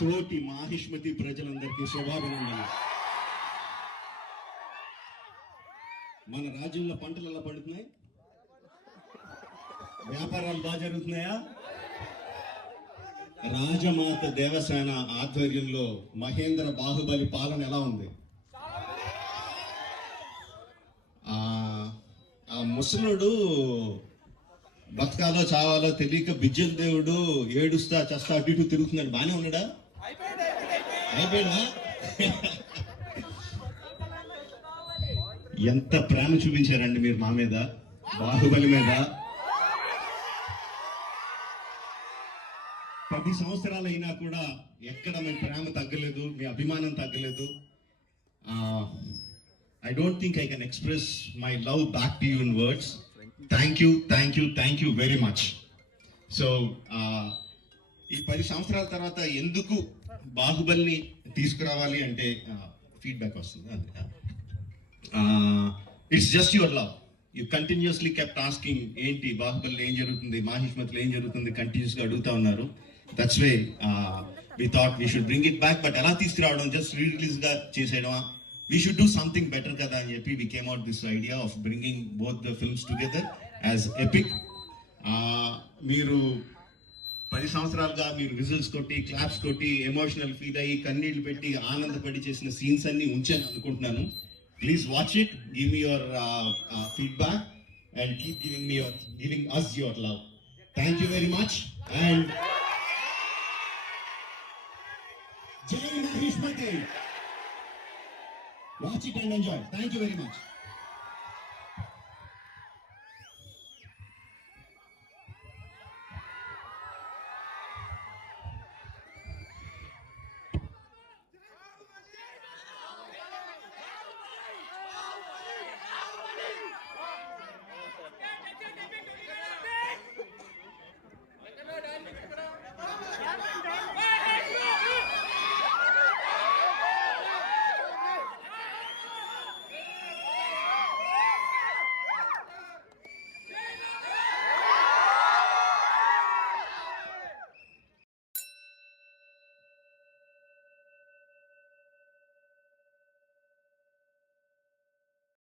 తోటి మాహిష్మతి ప్రజలందరికీ శుభాభినందనలు. మన రాజ్యంలో పంటలు ఎలా పండుతున్నాయి? వ్యాపారాలు బాగా జరుగుతున్నాయా? రాజమాత దేవసేన ఆధ్వర్యంలో మహేంద్ర బాహుబలి పాలన ఎలా ఉంది? ఆ ముసలుడు బతకాలో చావాలో తెలియక బిజ్జల దేవుడు ఏడుస్తా చస్తా అటు ఇటు తిరుగుతున్నాడు. బానే ఉన్నాడా? అయిపోయాడా? ఎంత ప్రేమ చూపించారండి మీరు మా మీద, బాహుబలి మీద. 10 సంవత్సరాలు అయినా కూడా ఎక్కడ మీ ప్రేమ తగ్గలేదు, మీ అభిమానం తగ్గలేదు. I don't think I can express my love back to you in words. Thank you very much. So ఈ 10 సంవత్సరాల తర్వాత ఎందుకు బాహుబలిని తీసుకురావాలి అంటే ఫీడ్బ్యాక్ వస్తుంది. It's just your love. You continuously kept asking ఏంటి బాహుబలిలో ఏం జరుగుతుంది, మాహిష్మతిలో ఏం జరుగుతుంది, కంటిన్యూస్గా అడుగుతా ఉన్నారు. That's way we thought we should bring it back. But ఎలా తీసుకురావడం, జస్ట్ రిలీజ్గా చేసేయడమా? We should do something better kada అని చెప్పి we came out this idea of bringing both the films together as epic. మీరు 10 సంవత్సరాలుగా మీరు విజిల్స్ కొట్టి, క్లాప్స్ కొట్టి, ఎమోషనల్ ఫీల్ అయ్యి, కన్నీళ్లు పెట్టి, ఆనందపడి చేసిన సీన్స్ అన్ని ఉంచాను అనుకుంటున్నాను. Please watch it, give me your feedback and keep giving us your love. Thank you very much and Jai Mahishmati. Watch it and enjoy. Thank you very much.